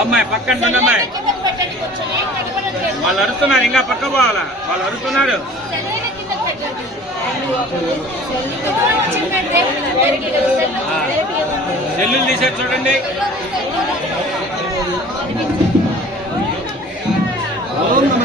అమ్మాయి పక్కన అమ్మాయి. వాళ్ళు అరుస్తున్నారు ఇంకా పక్క పోవాలా? వాళ్ళు అరుస్తున్నారు. సెల్లులు తీసేది చూడండి. ఓం నమ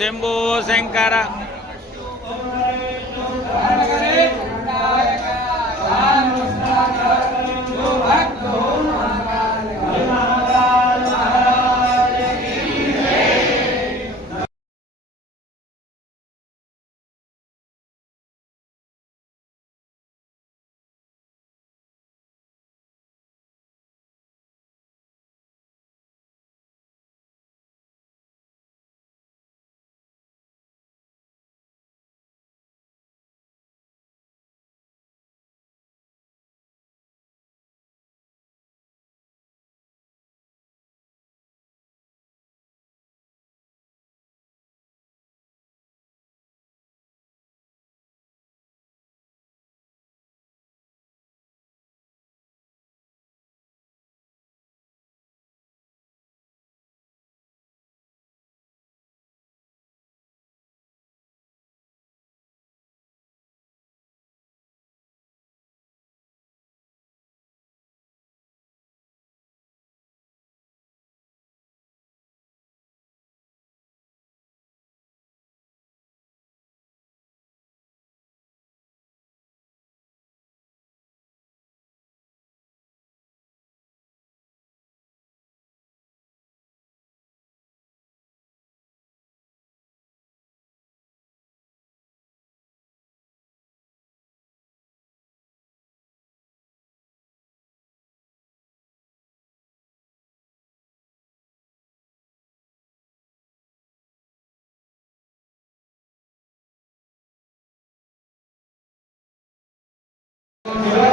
శంభో శంకర. ఓం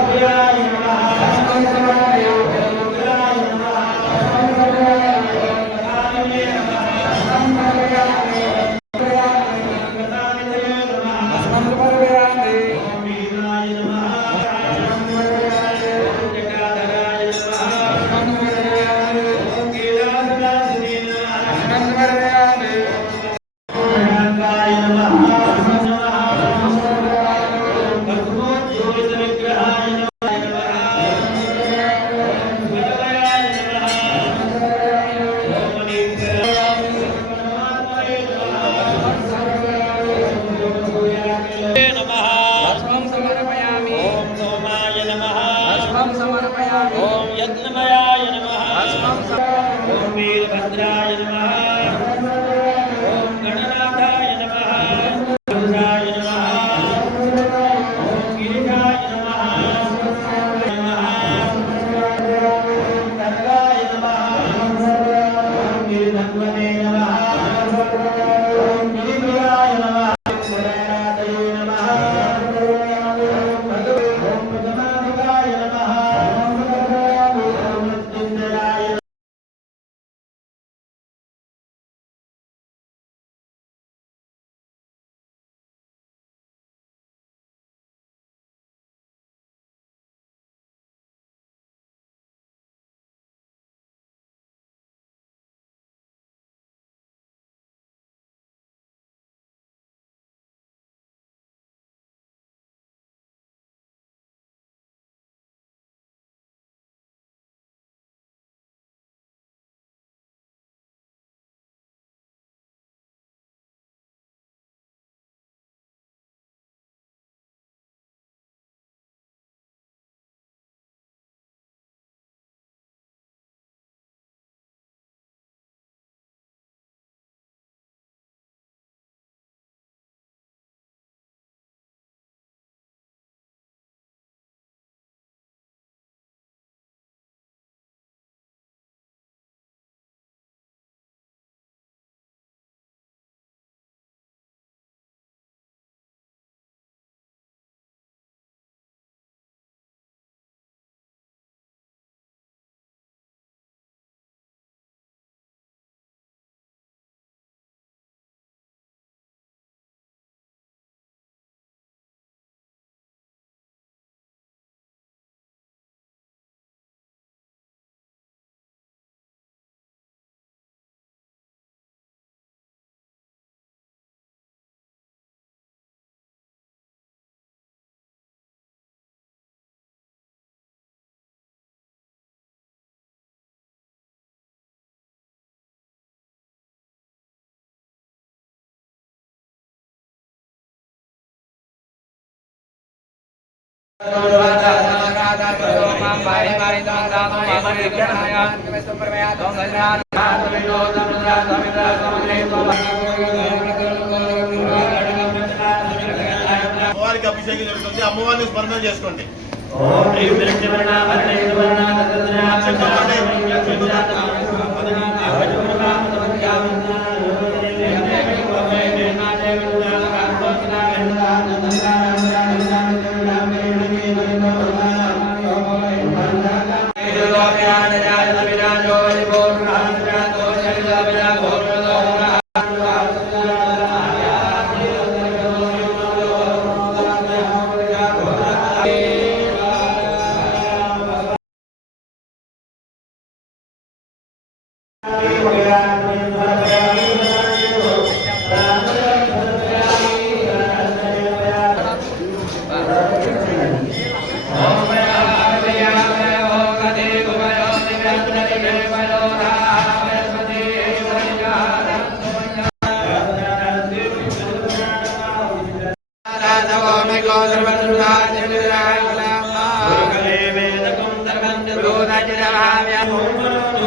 ఓం యజ్ఞమయాయ నమః ఓం వీరభద్రాయ నమః. ఓం గణనాథాయ నమ. రుద్రాయ నమ. ఓం గిరిజాయ నమ. ఓం గంగాయ ఓం గిరిధన్వనే అమ్మవారికి అభిషేకం జరుగుతుంది. అమ్మవారిని స్మరణ చేసుకోండి. జనమామ్యో